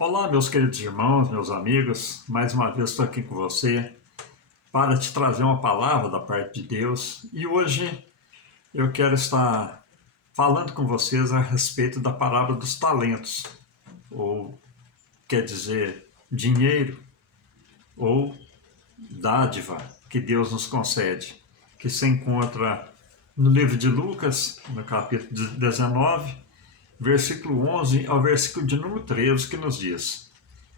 Olá, meus queridos irmãos, meus amigos, mais uma vez estou aqui com você para te trazer uma palavra da parte de Deus e hoje eu quero estar falando com vocês a respeito da parábola dos talentos, ou quer dizer, dinheiro ou dádiva que Deus nos concede, que se encontra no livro de Lucas, no capítulo 19, versículo 11 ao versículo de número 13, que nos diz: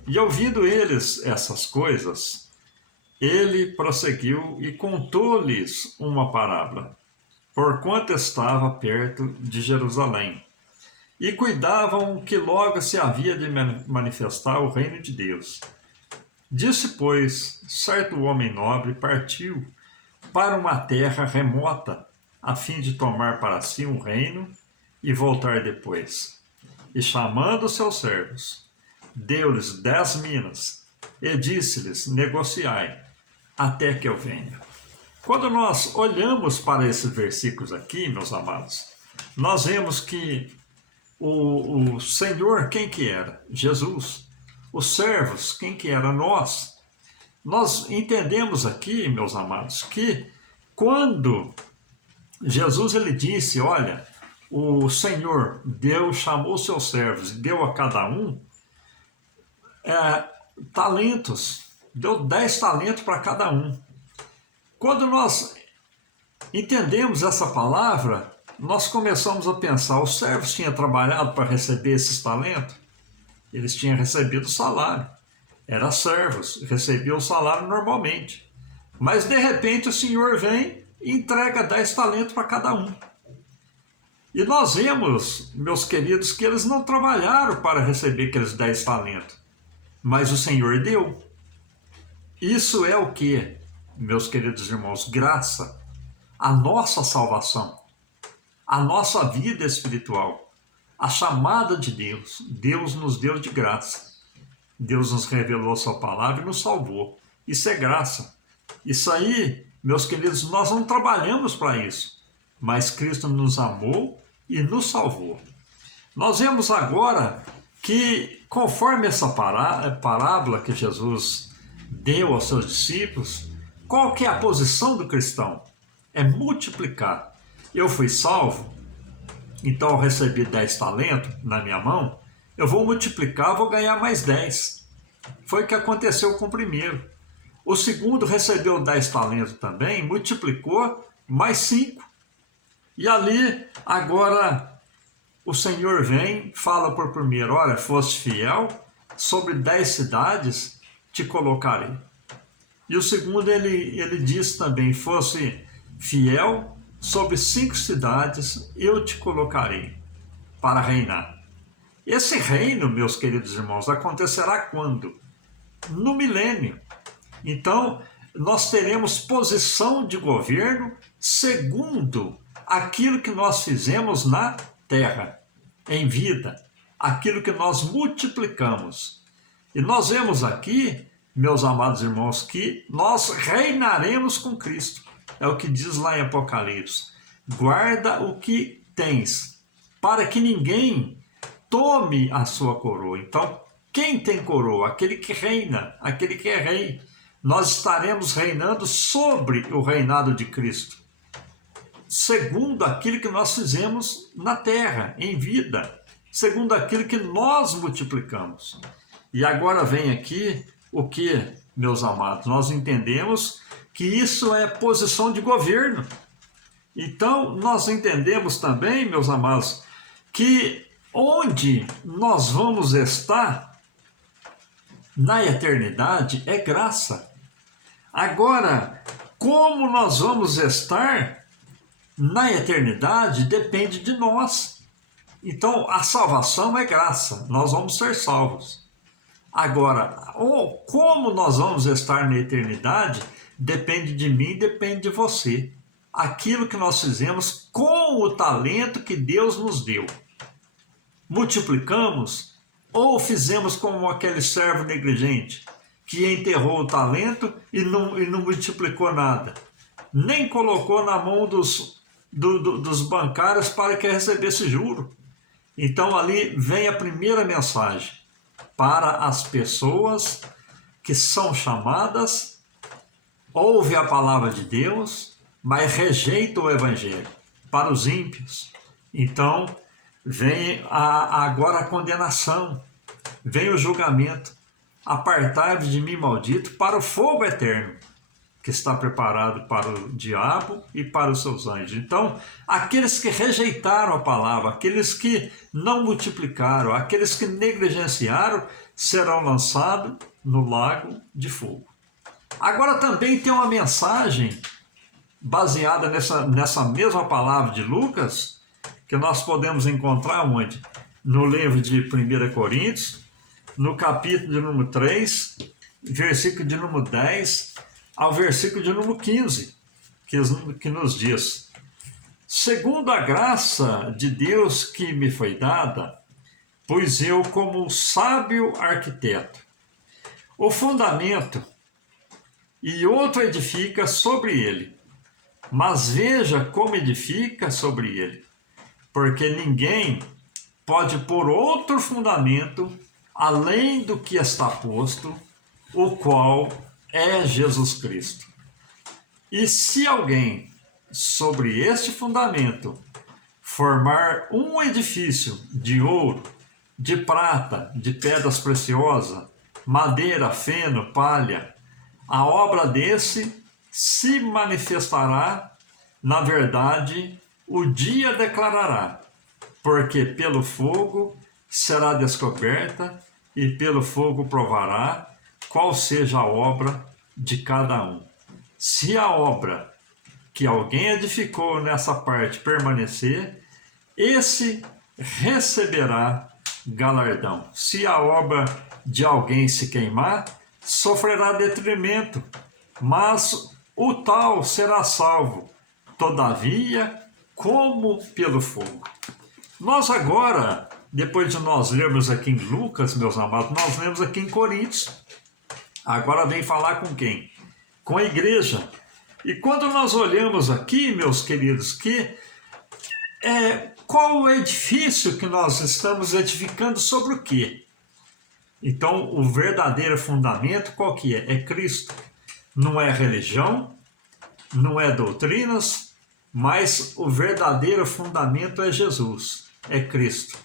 E ouvindo eles essas coisas, ele prosseguiu e contou-lhes uma parábola, porquanto estava perto de Jerusalém, e cuidavam que logo se havia de manifestar o reino de Deus. Disse, pois, certo homem nobre partiu para uma terra remota, a fim de tomar para si um reino e voltar depois. E chamando os seus servos, deu-lhes 10 minas e disse-lhes: negociai até que eu venha. Quando nós olhamos para esses versículos aqui, meus amados, nós vemos que o Senhor, quem que era? Jesus. Os servos, quem que era? Nós. Nós entendemos aqui, meus amados, que quando Jesus ele disse, olha, o Senhor Deus chamou seus servos e deu a cada um talentos, deu 10 talentos para cada um. Quando nós entendemos essa palavra, nós começamos a pensar, os servos tinham trabalhado para receber esses talentos? Eles tinham recebido salário, eram servos, recebiam o salário normalmente. Mas de repente o Senhor vem e entrega 10 talentos para cada um. E nós vemos, meus queridos, que eles não trabalharam para receber aqueles 10 talentos, mas o Senhor deu. Isso é o que, meus queridos irmãos? Graça, a nossa salvação, a nossa vida espiritual, a chamada de Deus. Deus nos deu de graça. Deus nos revelou a sua palavra e nos salvou. Isso é graça. Isso aí, meus queridos, nós não trabalhamos para isso, mas Cristo nos amou e nos salvou. Nós vemos agora que, conforme essa parábola que Jesus deu aos seus discípulos, qual que é a posição do cristão? É multiplicar. Eu fui salvo, então eu recebi 10 talentos na minha mão, eu vou multiplicar, vou ganhar mais 10. Foi o que aconteceu com o primeiro. O segundo recebeu 10 talentos também, multiplicou, mais 5. E ali, agora, o Senhor vem, fala por primeiro, olha, foste fiel, sobre 10 cidades te colocarei. E o segundo, ele diz também, fosse fiel, sobre 5 cidades eu te colocarei para reinar. Esse reino, meus queridos irmãos, acontecerá quando? No milênio. Então, nós teremos posição de governo segundo aquilo que nós fizemos na terra, em vida, aquilo que nós multiplicamos. E nós vemos aqui, meus amados irmãos, que nós reinaremos com Cristo. É o que diz lá em Apocalipse. Guarda o que tens, para que ninguém tome a sua coroa. Então, quem tem coroa? Aquele que reina, aquele que é rei. Nós estaremos reinando sobre o reinado de Cristo, segundo aquilo que nós fizemos na terra, em vida, segundo aquilo que nós multiplicamos. E agora vem aqui o que, meus amados? Nós entendemos que isso é posição de governo. Então, nós entendemos também, meus amados, que onde nós vamos estar na eternidade é graça. Agora, como nós vamos estar na eternidade depende de nós. Então, a salvação é graça, nós vamos ser salvos. Agora, como nós vamos estar na eternidade depende de mim, depende de você. Aquilo que nós fizemos com o talento que Deus nos deu. Multiplicamos ou fizemos como aquele servo negligente que enterrou o talento e não multiplicou nada, nem colocou na mão dos bancários para que recebesse juro. Então ali vem a primeira mensagem para as pessoas que são chamadas, ouvem a palavra de Deus, mas rejeitam o evangelho. Para os ímpios. Então, vem agora a condenação, vem o julgamento. Apartai-vos de mim, maldito, para o fogo eterno, que está preparado para o diabo e para os seus anjos. Então, aqueles que rejeitaram a palavra, aqueles que não multiplicaram, aqueles que negligenciaram, serão lançados no lago de fogo. Agora também tem uma mensagem baseada nessa mesma palavra de Lucas, que nós podemos encontrar onde? No livro de 1 Coríntios, no capítulo de número 3, versículo de número 10 ao versículo de número 15, que nos diz: segundo a graça de Deus que me foi dada, pois eu, como sábio arquiteto, o fundamento, e outro edifica sobre ele. Mas veja como edifica sobre ele, porque ninguém pode pôr outro fundamento além do que está posto, o qual é Jesus Cristo. E se alguém, sobre este fundamento, formar um edifício de ouro, de prata, de pedras preciosas, madeira, feno, palha, a obra desse se manifestará, na verdade, o dia declarará, porque pelo fogo será descoberta e pelo fogo provará qual seja a obra de cada um. Se a obra que alguém edificou nessa parte permanecer, esse receberá galardão. Se a obra de alguém se queimar, sofrerá detrimento, mas o tal será salvo, todavia, como pelo fogo. Nós agora, depois de nós lermos aqui em Lucas, meus amados, nós lemos aqui em Coríntios. Agora vem falar com quem? Com a igreja. E quando nós olhamos aqui, meus queridos, qual o edifício que nós estamos edificando sobre o quê? Então, o verdadeiro fundamento, qual que é? É Cristo. Não é religião, não é doutrinas, mas o verdadeiro fundamento é Jesus, é Cristo.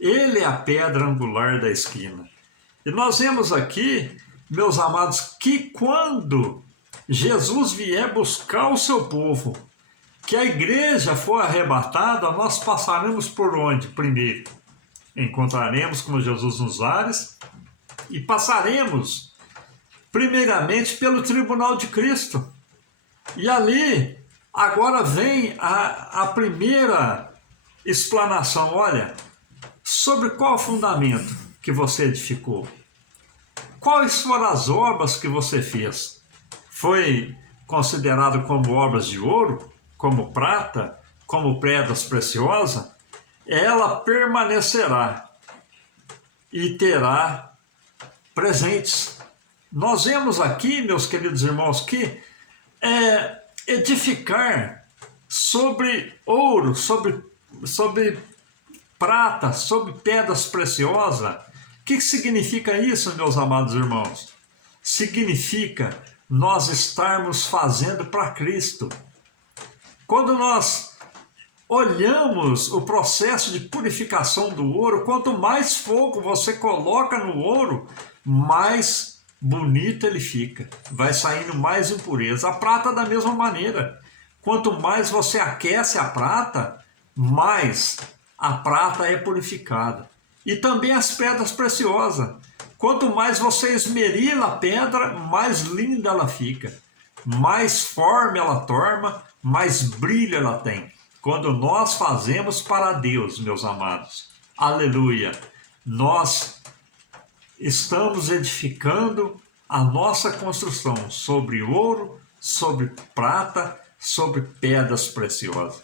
Ele é a pedra angular da esquina. E nós vemos aqui, meus amados, que quando Jesus vier buscar o seu povo, que a igreja for arrebatada, nós passaremos por onde? Primeiro, encontraremos com Jesus nos ares e passaremos primeiramente pelo tribunal de Cristo. E ali, agora vem a primeira explanação. Olha, sobre qual fundamento que você edificou? Quais foram as obras que você fez? Foi considerado como obras de ouro, como prata, como pedras preciosas? Ela permanecerá e terá presentes. Nós vemos aqui, meus queridos irmãos, que edificar sobre ouro, sobre prata, sobre pedras preciosas. O que significa isso, meus amados irmãos? Significa nós estarmos fazendo para Cristo. Quando nós olhamos o processo de purificação do ouro, quanto mais fogo você coloca no ouro, mais bonito ele fica, vai saindo mais impureza. A prata da mesma maneira, quanto mais você aquece a prata, mais a prata é purificada. E também as pedras preciosas, quanto mais você esmerila a pedra, mais linda ela fica, mais forma ela torna, mais brilho ela tem. Quando nós fazemos para Deus, meus amados, aleluia, nós estamos edificando a nossa construção sobre ouro, sobre prata, sobre pedras preciosas.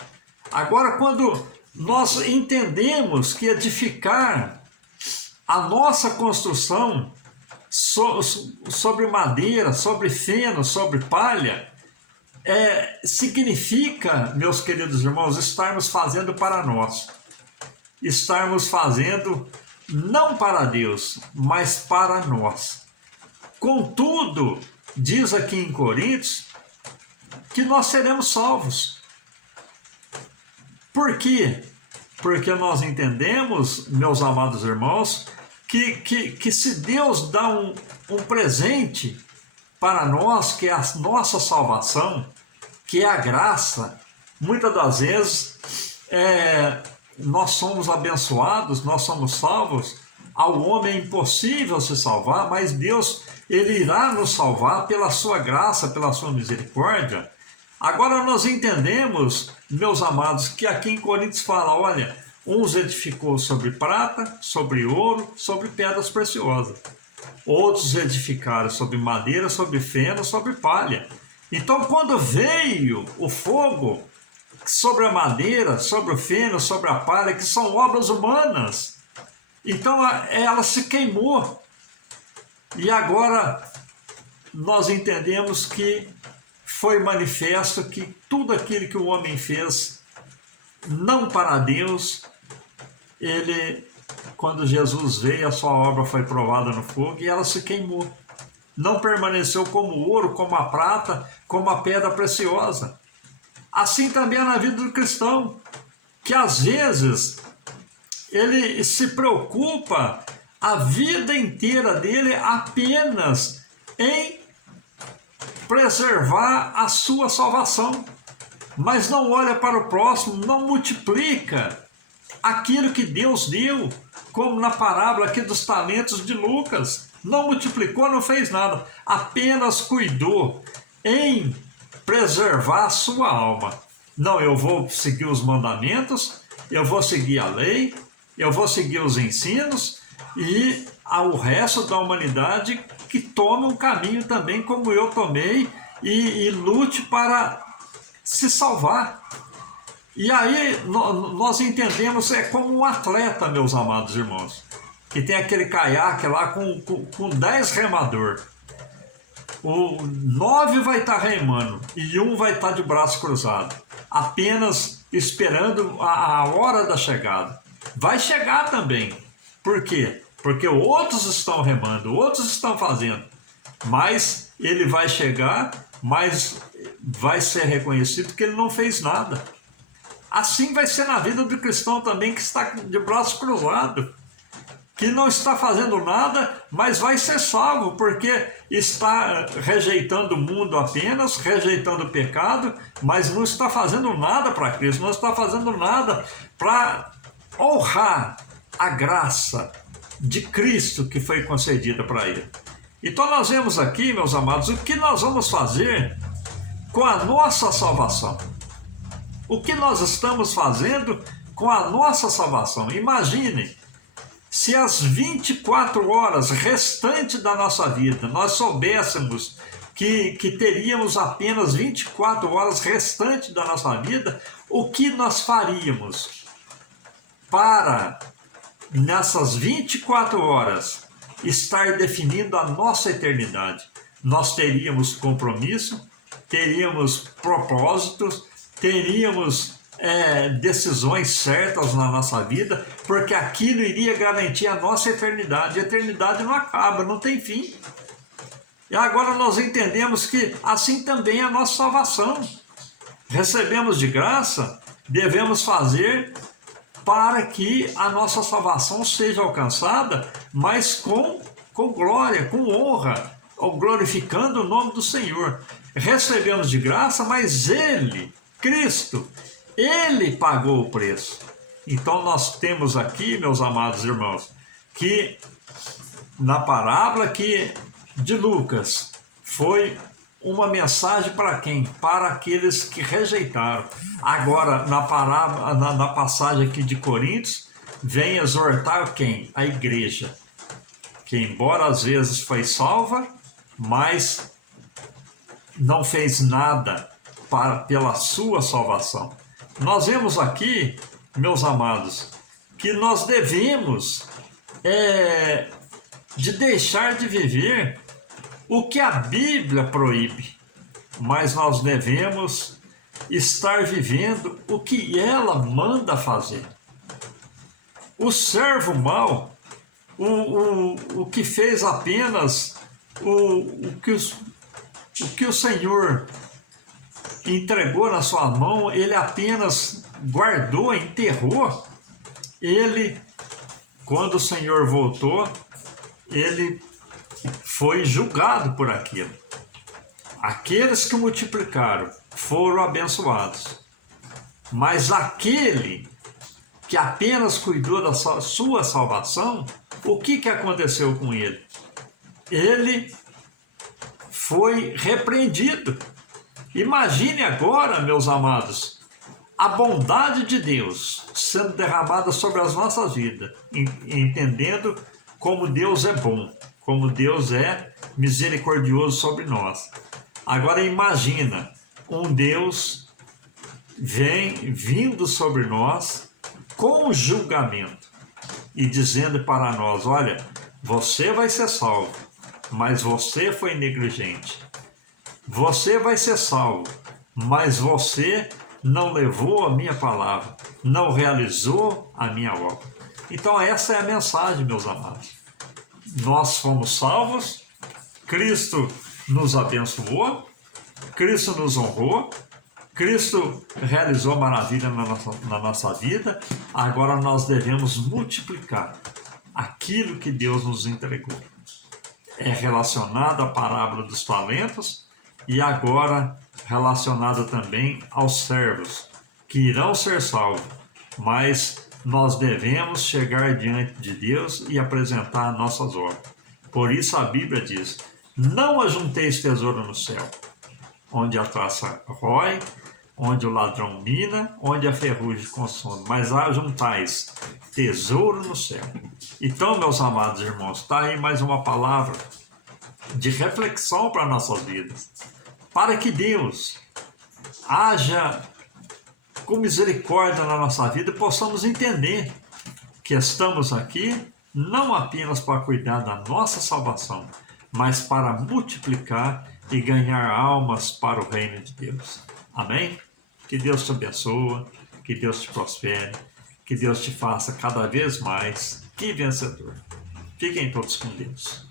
Agora, quando nós entendemos que edificar a nossa construção sobre madeira, sobre feno, sobre palha, significa, meus queridos irmãos, estarmos fazendo para nós. Estarmos fazendo não para Deus, mas para nós. Contudo, diz aqui em Coríntios, que nós seremos salvos. Por quê? Porque nós entendemos, meus amados irmãos, que se Deus dá um presente para nós, que é a nossa salvação, que é a graça, muitas das vezes nós somos abençoados, nós somos salvos. Ao homem é impossível se salvar, mas Deus, Ele irá nos salvar pela sua graça, pela sua misericórdia. Agora nós entendemos, meus amados, que aqui em Coríntios fala, olha, uns edificou sobre prata, sobre ouro, sobre pedras preciosas. Outros edificaram sobre madeira, sobre feno, sobre palha. Então, quando veio o fogo sobre a madeira, sobre o feno, sobre a palha, que são obras humanas, então ela se queimou. E agora nós entendemos que foi manifesto que tudo aquilo que o homem fez, não para Deus, quando Jesus veio, a sua obra foi provada no fogo e ela se queimou. Não permaneceu como o ouro, como a prata, como a pedra preciosa. Assim também é na vida do cristão, que às vezes ele se preocupa a vida inteira dele apenas em preservar a sua salvação, mas não olha para o próximo, não multiplica aquilo que Deus deu, como na parábola aqui dos talentos de Lucas. Não multiplicou, não fez nada, apenas cuidou em preservar a sua alma. Não, eu vou seguir os mandamentos, eu vou seguir a lei, eu vou seguir os ensinos, e ao resto da humanidade que tome um caminho também como eu tomei e lute para se salvar. E aí nós entendemos, é como um atleta, meus amados irmãos, que tem aquele caiaque lá com 10 remador. O 9 vai estar remando e um vai estar de braço cruzado, apenas esperando a hora da chegada. Vai chegar também. Por quê? Porque outros estão remando, outros estão fazendo. Mas ele vai chegar, mas vai ser reconhecido que ele não fez nada. Assim vai ser na vida do cristão também, que está de braço cruzado, que não está fazendo nada, mas vai ser salvo, porque está rejeitando o mundo apenas, rejeitando o pecado, mas não está fazendo nada para Cristo, não está fazendo nada para honrar a graça de Cristo que foi concedida para ele. Então nós vemos aqui, meus amados, o que nós vamos fazer com a nossa salvação. O que nós estamos fazendo com a nossa salvação. Imaginem, se as 24 horas restantes da nossa vida nós soubéssemos que teríamos apenas 24 horas restantes da nossa vida, o que nós faríamos para, nessas 24 horas, estar definindo a nossa eternidade? Nós teríamos compromisso, teríamos propósitos, teríamos decisões certas na nossa vida, porque aquilo iria garantir a nossa eternidade. A eternidade não acaba, não tem fim. E agora nós entendemos que assim também é a nossa salvação. Recebemos de graça, devemos fazer para que a nossa salvação seja alcançada, mas com glória, com honra, glorificando o nome do Senhor. Recebemos de graça, mas Ele, Cristo, Ele pagou o preço. Então nós temos aqui, meus amados irmãos, que na parábola de Lucas foi uma mensagem para quem? Para aqueles que rejeitaram. Agora, na passagem aqui de Coríntios, vem exortar quem? A igreja, que embora às vezes foi salva, mas não fez nada pela sua salvação. Nós vemos aqui, meus amados, que nós devemos de deixar de viver o que a Bíblia proíbe, mas nós devemos estar vivendo o que ela manda fazer. O servo mau, o que fez apenas o que o Senhor entregou na sua mão, ele apenas guardou, enterrou. Ele, quando o Senhor voltou, ele foi julgado por aquilo. Aqueles que multiplicaram foram abençoados, mas aquele que apenas cuidou da sua salvação, o que aconteceu com ele? Ele foi repreendido. Imagine agora, meus amados, a bondade de Deus sendo derramada sobre as nossas vidas, entendendo como Deus é bom, como Deus é misericordioso sobre nós. Agora imagina um Deus vindo sobre nós com julgamento e dizendo para nós: olha, você vai ser salvo, mas você foi negligente. Você vai ser salvo, mas você não levou a minha palavra, não realizou a minha obra. Então essa é a mensagem, meus amados. Nós fomos salvos, Cristo nos abençoou, Cristo nos honrou, Cristo realizou maravilha na nossa vida. Agora nós devemos multiplicar aquilo que Deus nos entregou. É relacionado à parábola dos talentos e agora relacionado também aos servos, que irão ser salvos, mas nós devemos chegar diante de Deus e apresentar nossas obras. Por isso a Bíblia diz: não ajunteis tesouro no céu, onde a traça rói, onde o ladrão mina, onde a ferrugem consome, mas ajuntais tesouro no céu. Então, meus amados irmãos, está aí mais uma palavra de reflexão para nossas vidas, para que Deus haja com misericórdia na nossa vida e possamos entender que estamos aqui não apenas para cuidar da nossa salvação, mas para multiplicar e ganhar almas para o reino de Deus. Amém? Que Deus te abençoe, que Deus te prospere, que Deus te faça cada vez mais que vencedor. Fiquem todos com Deus.